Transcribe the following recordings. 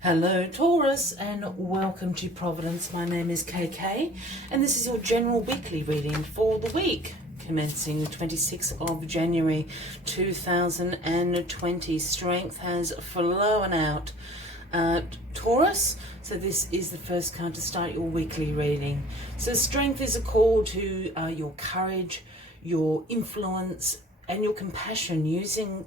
Hello Taurus and welcome to Providence. My name is KK and this is your general weekly reading for the week commencing the 26th of January 2020. Strength has flown out, Taurus. So this is the first card to start your weekly reading. So strength is a call to your courage, your influence and your compassion, using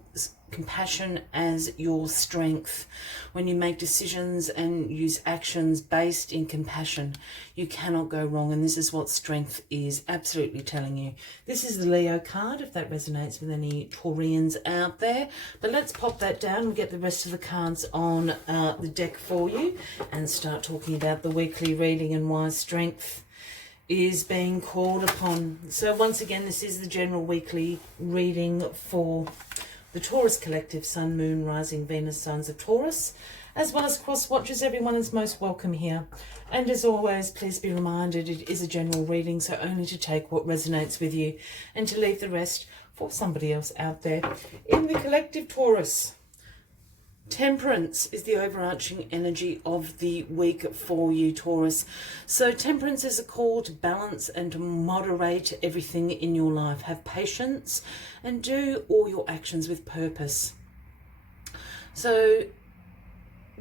compassion as your strength. When you make decisions and use actions based in compassion, you cannot go wrong. And this is what strength is absolutely telling you. This is the Leo card, if that resonates with any Taurians out there. But let's pop that down and get the rest of the cards on the deck for you and start talking about the weekly reading and why strength is being called upon. So once again, this is the general weekly reading for the Taurus collective, Sun, Moon, Rising, Venus, Signs of Taurus, as well as cross watchers. Everyone is most welcome here. And as always, please be reminded it is a general reading, so only to take what resonates with you and to leave the rest for somebody else out there. In the collective Taurus, Temperance is the overarching energy of the week for you, Taurus. So temperance is a call to balance and to moderate everything in your life. Have patience and do all your actions with purpose. So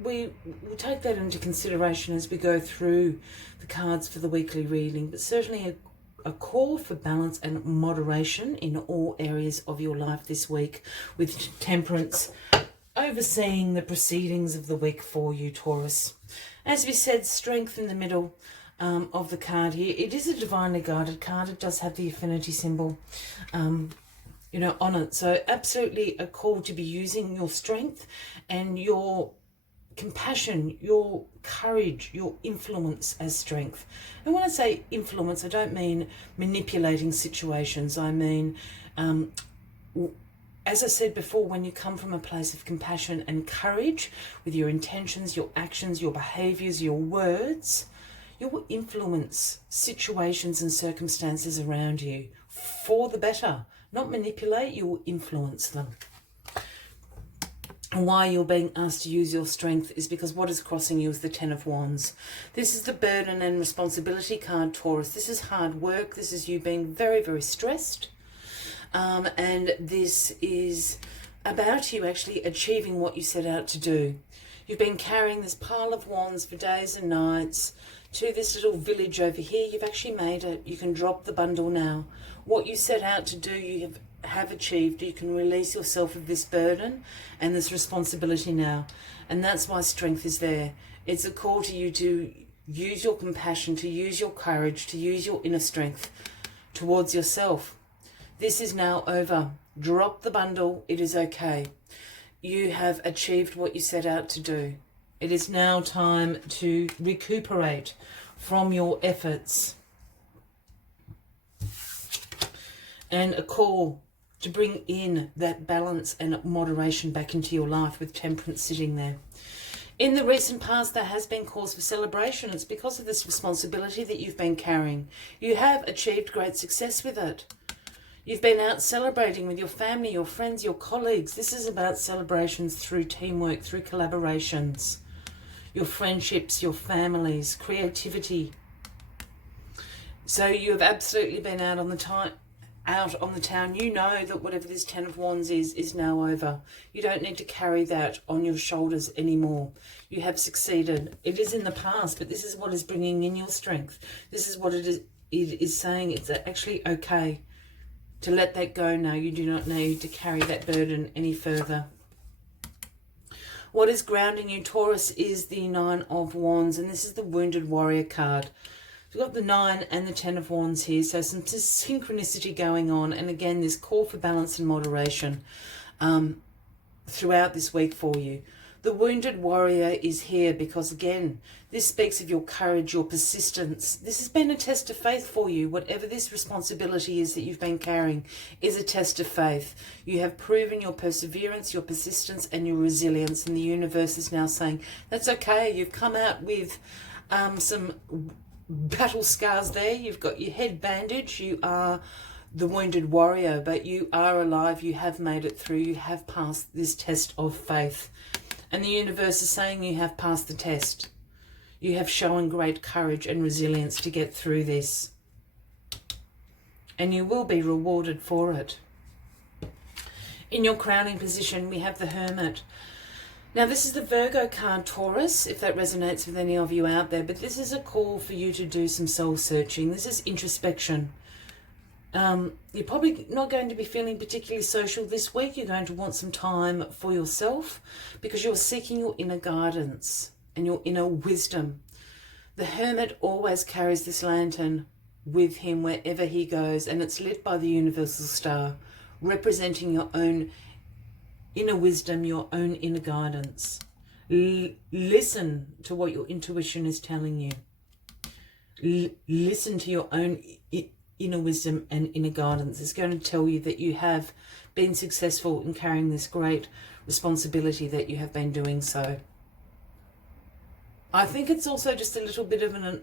we will take that into consideration as we go through the cards for the weekly reading, but certainly a call for balance and moderation in all areas of your life this week, with temperance overseeing the proceedings of the week for you, Taurus. As we said, strength in the middle of the card here. It is a divinely guided card. It does have the affinity symbol, on it. So absolutely a call to be using your strength and your compassion, your courage, your influence as strength. And when I say influence, I don't mean manipulating situations. I mean, as I said before, when you come from a place of compassion and courage with your intentions, your actions, your behaviours, your words, you will influence situations and circumstances around you for the better. Not manipulate, you will influence them. And why you're being asked to use your strength is because what is crossing you is the Ten of Wands. This is the burden and responsibility card, Taurus. This is hard work. This is you being very, very stressed. And this is about you actually achieving what you set out to do. You've been carrying this pile of wands for days and nights to this little village over here. You've actually made it. You can drop the bundle now. What you set out to do, you have achieved. You can release yourself of this burden and this responsibility now. And that's why strength is there. It's a call to you to use your compassion, to use your courage, to use your inner strength towards yourself. This is now over. Drop the bundle. It is okay. You have achieved what you set out to do. It is now time to recuperate from your efforts. And a call to bring in that balance and moderation back into your life with temperance sitting there. In the recent past, there has been cause for celebration. It's because of this responsibility that you've been carrying. You have achieved great success with it. You've been out celebrating with your family, your friends, your colleagues. This is about celebrations through teamwork, through collaborations, your friendships, your families, creativity. So you have absolutely been out on the town. You know that whatever this Ten of Wands is now over. You don't need to carry that on your shoulders anymore. You have succeeded. It is in the past, but this is what is bringing in your strength. This is what it is saying. It's actually okay to let that go now. You do not need to carry that burden any further. What is grounding you, Taurus, is the Nine of Wands, and this is the Wounded Warrior card. We've got the 9 and the 10 of Wands here, so some synchronicity going on, and again, this call for balance and moderation throughout this week for you. The Wounded Warrior is here because, again, this speaks of your courage, your persistence. This has been a test of faith for you. Whatever this responsibility is that you've been carrying is a test of faith. You have proven your perseverance, your persistence, and your resilience, and the universe is now saying, that's okay. You've come out with some battle scars there. You've got your head bandaged. You are the Wounded Warrior, but you are alive. You have made it through. You have passed this test of faith. And the universe is saying you have passed the test. You have shown great courage and resilience to get through this. And you will be rewarded for it. In your crowning position, we have the Hermit. Now, this is the Virgo card, Taurus, if that resonates with any of you out there. But this is a call for you to do some soul searching. This is introspection. You're probably not going to be feeling particularly social this week. You're going to want some time for yourself because you're seeking your inner guidance and your inner wisdom. The Hermit always carries this lantern with him wherever he goes, and it's lit by the universal star, representing your own inner wisdom, your own inner guidance. Listen to what your intuition is telling you. Listen to your own inner wisdom and inner guidance. It's going to tell you that you have been successful in carrying this great responsibility, that you have been doing so. I think it's also just a little bit of an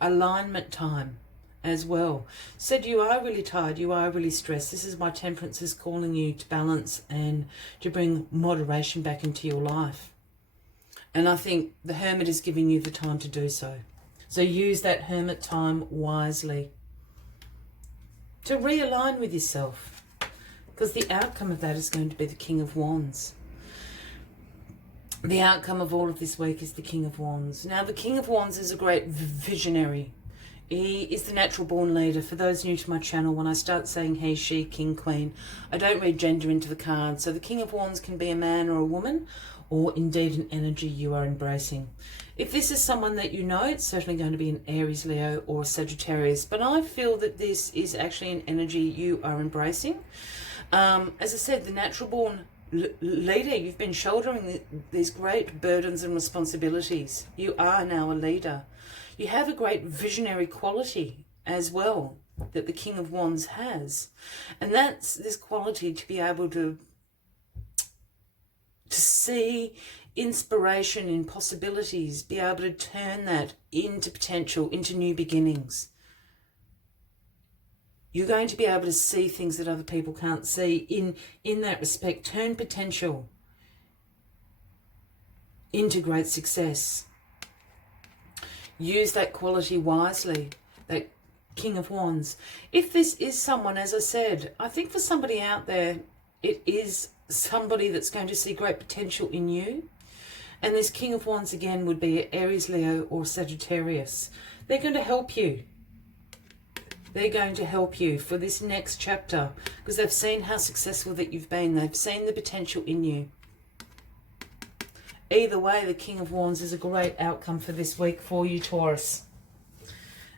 alignment time as well. Said you are really tired, you are really stressed. This is why Temperance is calling you to balance and to bring moderation back into your life. And I think the Hermit is giving you the time to do so. So use that Hermit time wisely to realign with yourself, because the outcome of that is going to be the King of Wands. The outcome of all of this week is the King of Wands. Now, the King of Wands is a great visionary. He is the natural born leader. For those new to my channel, when I start saying he, she, king, queen, I don't read gender into the cards. So the King of Wands can be a man or a woman, or indeed an energy you are embracing. If this is someone that you know, it's certainly going to be an Aries, Leo, or Sagittarius. But I feel that this is actually an energy you are embracing. As I said, the natural born leader, you've been shouldering these great burdens and responsibilities. You are now a leader. You have a great visionary quality as well that the King of Wands has. And that's this quality to be able to see inspiration in possibilities, be able to turn that into potential, into new beginnings. You're going to be able to see things that other people can't see. In that respect, turn potential into great success. Use that quality wisely, that King of Wands. If this is someone, as I said, I think for somebody out there, it is somebody that's going to see great potential in you. And this King of Wands again would be Aries, Leo, or Sagittarius. They're going to help you. They're going to help you for this next chapter because they've seen how successful that you've been. They've seen the potential in you. Either way, the King of Wands is a great outcome for this week for you, Taurus.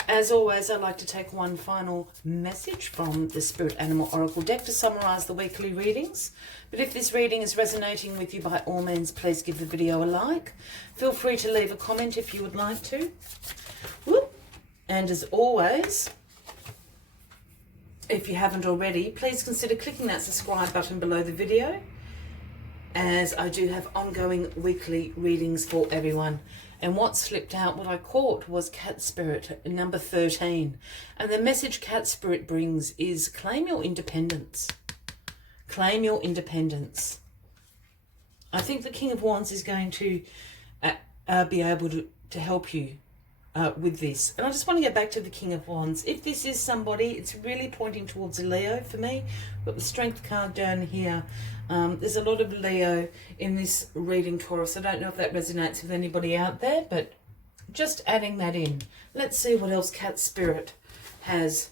As always, I'd like to take one final message from the Spirit Animal Oracle deck to summarise the weekly readings. But if this reading is resonating with you, by all means, please give the video a like. Feel free to leave a comment if you would like to. Whoop. And as always, if you haven't already, please consider clicking that subscribe button below the video, as I do have ongoing weekly readings for everyone. And what slipped out, what I caught, was Cat Spirit, number 13. And the message Cat Spirit brings is claim your independence. Claim your independence. I think the King of Wands is going to be able to help you with this. And I just want to get back to the King of Wands. If this is somebody, it's really pointing towards a Leo for me. Got the Strength card down here. There's a lot of Leo in this reading, Taurus. I don't know if that resonates with anybody out there, but just adding that in. Let's see what else Cat Spirit has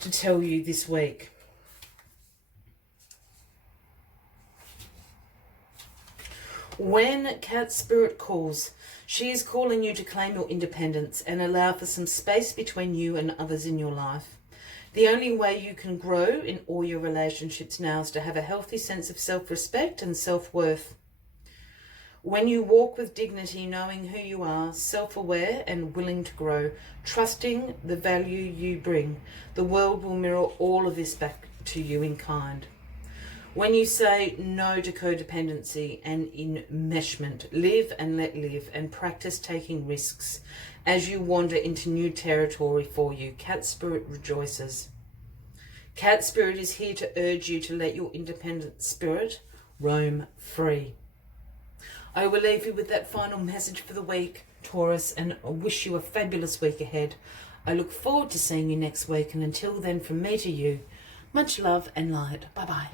to tell you this week. When Cat Spirit calls, she is calling you to claim your independence and allow for some space between you and others in your life. The only way you can grow in all your relationships now is to have a healthy sense of self-respect and self-worth. When you walk with dignity, knowing who you are, self-aware and willing to grow, trusting the value you bring, the world will mirror all of this back to you in kind. When you say no to codependency and enmeshment, live and let live, and practice taking risks as you wander into new territory for you, Cat Spirit rejoices. Cat Spirit is here to urge you to let your independent spirit roam free. I will leave you with that final message for the week, Taurus, and I wish you a fabulous week ahead. I look forward to seeing you next week, and until then, from me to you, much love and light. Bye-bye.